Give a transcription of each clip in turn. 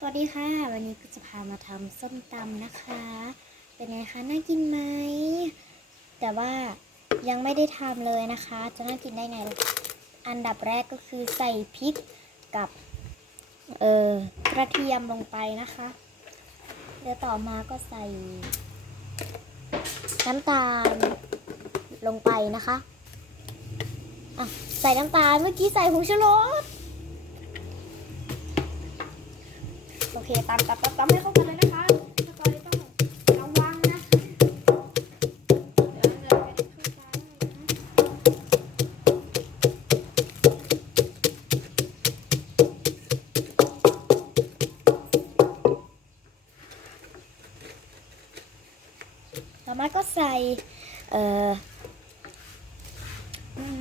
สวัสดีค่ะ วันนี้ก็จะพามาทำส้มตำนะคะ เป็นไงคะน่ากินไหมแต่ว่ายังไม่ได้ทำเลยนะคะ จะน่ากินได้ไง อันดับแรกก็คือใส่พริกกับเออกระเทียมลงไปนะคะเดี๋ยวต่อมาก็ใส่ น้ำตาลลงไปนะคะอะใส่น้ำตาลเมื่อกี้ใส่ผงชูรส เคตามตามตามตามให้เข้ากันเลยนะคะสกอร์ต้องระวังนะเดี๋ยวเดี๋ยวไปในถ้วยจานเลยนะต่อมาก็ใส่ เอ่อ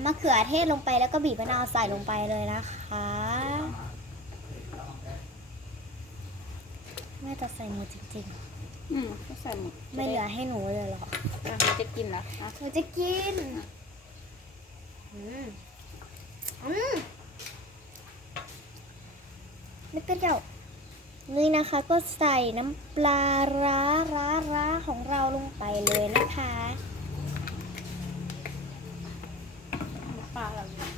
มะเขือเทศลงไปแล้วก็บีบมะนาวใส่ลงไปเลยนะคะ แม่จะใส่หมดจริงอืมก็ใส่หมดๆ ไม่เหลือให้หนูเลยเหรออะเราจะกินละอะหนูจะกิน อืม อืมไม่เปรี้ยวนี่นะคะก็ใส่น้ำปลาร้าร้าร้าของเราลงไปเลยนะคะ ปลาเราเนี่ย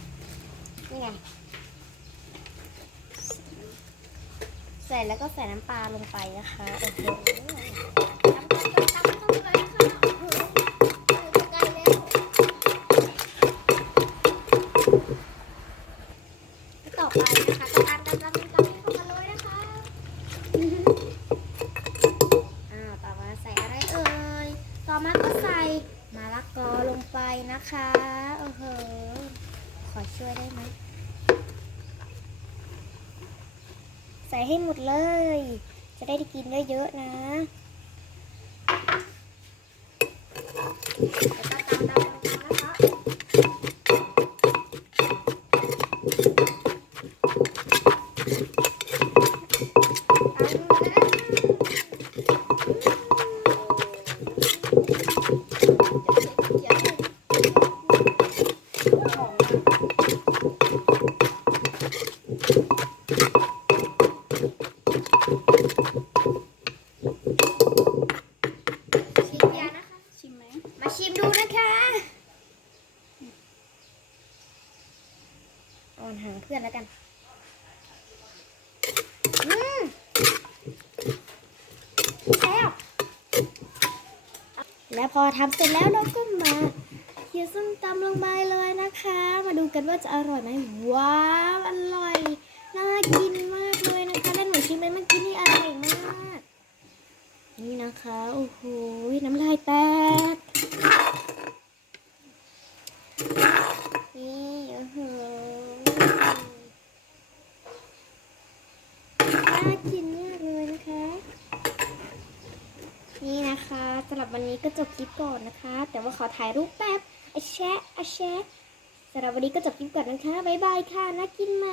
นี่ไง ใส่แล้วก็ใส่น้ำปลาลงไปนะคะโอ้โหตำตำตำตำเข้าไปเลยค่ะโอ้โหอยู่ใกล้แล้วแล้วต่อไปนะคะก็ตำตำตำตำเข้ามาเลยนะคะอ้าวต่อมาใส่อะไรเอ่ย ต่อมาก็ใส่มะละกอลงไปนะคะ โอ้โห ขอช่วยได้ไหม ใส่ให้หมดเลย จะได้กินเยอะๆนะแล้วก็ตาม ชิมยานะคะ ชิมไหม มาชิมดูนะคะอ่อนห่างเพื่อนแล้วกัน อืมแซ่บและพอทำเสร็จแล้วเราก็มาเคี่ยวส้มตำลงไปเลยนะคะ มาดูกันว่าจะอร่อยไหมว้าว อร่อย น่ากินมากเลยนะคะและหนูชิมไปเมื่อกี้นี่อร่อยมาก นี่นะคะ โอ้โห น้ำลายแตก นี่โอ้โหน่ากินมากเลยนะคะ นี่นะคะสำหรับวันนี้ก็จบคลิปก่อนนะคะ แต่ว่าขอถ่ายรูปแป๊บอะแชะอะแชะสำหรับวันนี้ก็จบคลิปก่อนนะคะ บ๊ายบายค่ะ น่ากินไหม